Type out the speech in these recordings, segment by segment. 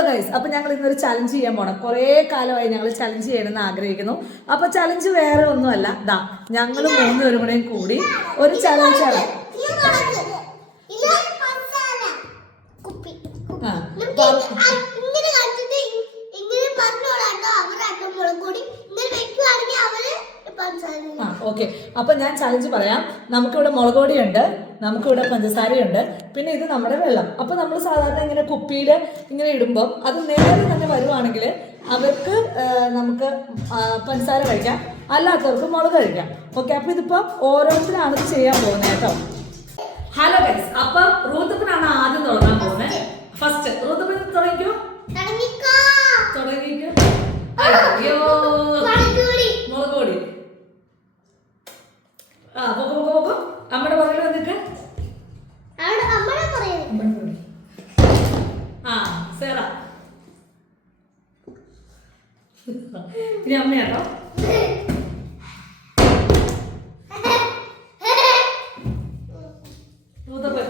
Hello guys, അപ്പൊ ഞങ്ങൾ ഇന്നൊരു ചലഞ്ച് ചെയ്യാൻ പോണം. കുറേ കാലമായി ഞങ്ങൾ ചലഞ്ച് ചെയ്യണമെന്ന് ആഗ്രഹിക്കുന്നു. അപ്പൊ ചലഞ്ച് വേറെ ഒന്നുമല്ല, ദാ ഞങ്ങൾ 3 പേരും കൂടെയും കൂടി ഒരു ചലഞ്ചാണ്. ഓക്കെ, അപ്പൊ ഞാൻ ചലഞ്ച് പറയാം. നമുക്കിവിടെ മുളക് പൊടിയുണ്ട്, നമുക്കിവിടെ പഞ്ചസാരയുണ്ട്, പിന്നെ ഇത് നമ്മുടെ വെള്ളം. അപ്പൊ നമ്മൾ സാധാരണ ഇങ്ങനെ കുപ്പിയിൽ ഇങ്ങനെ ഇടുമ്പോൾ അത് നേരെ തന്നെ വരുവാണെങ്കിൽ അവർക്ക് നമുക്ക് പഞ്ചസാര കഴിക്കാം, അല്ലാത്തവർക്ക് മുളക് കഴിക്കാം. ഓക്കെ, അപ്പൊ ഇതിപ്പോ ഓരോരുത്തരാണ് ഇത് ചെയ്യാൻ പോകുന്നത് കേട്ടോ. ഹലോ ഗൈസ്, അപ്പൊ റൂത്തപ്പനാണ് ആദ്യം തുടങ്ങാൻ പോകുന്നത്. ഫസ്റ്റ് റൂത്തപ്പൻ തുടങ്ങിക്കോ. തുടങ്ങിക്കോ. അയ്യോ, മുളക് പൊടി. ആ പോക്കോ അമ്മയുടെ പുറകിൽ വന്നിട്ട്. ആ സേറ, ഇനി അമ്മയാട്ടോ. മൂത്തപ്പൻ.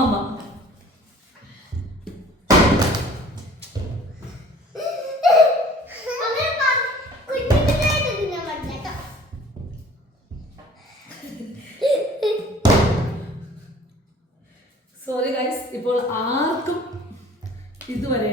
അമ്മ. സോറി ഗൈസ്, ഇപ്പോൾ ആർക്കും ഇതുവരെ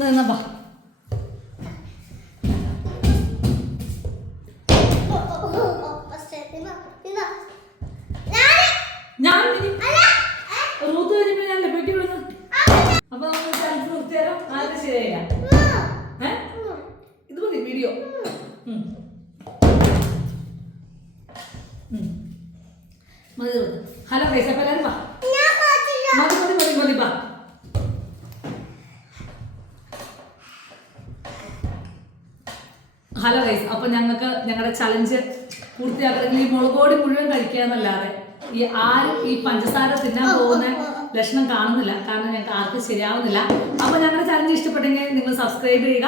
നിന്നപ്പാ. ഞാൻ റൂത്ത് കഴിഞ്ഞപ്പോ ഞാൻ ലഭിക്ക് വിടുന്നു. അപ്പൊ നമുക്ക് ചലഞ്ച് നിർത്തിയാലോ? ആരും ശരിയായില്ല. ഇത് മതി വീഡിയോ. മതി. ഹലോ ഗൈസ്, അപ്പൊ എല്ലാവരും വാ. മതി വാ. ഹലോ ഗൈസ്, അപ്പൊ ഞങ്ങൾക്ക് ഞങ്ങളുടെ ചലഞ്ച് പൂർത്തിയാക്കണമെങ്കിൽ ഈ മുളക് പൊടി മുഴുവൻ കഴിക്കാന്നല്ലാതെ ആരും ഈ പഞ്ചസാര തിന്നാൻ പോകുന്ന ലക്ഷണം കാണുന്നില്ല. കാരണം ഞങ്ങൾക്ക് ആർക്കും ശരിയാവുന്നില്ല. അപ്പൊ ഞങ്ങളുടെ ചലഞ്ച് ഇഷ്ടപ്പെട്ടെങ്കിൽ നിങ്ങൾ സബ്സ്ക്രൈബ് ചെയ്യുക,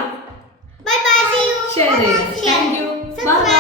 ഷെയർ ചെയ്യുക. Thank you, by.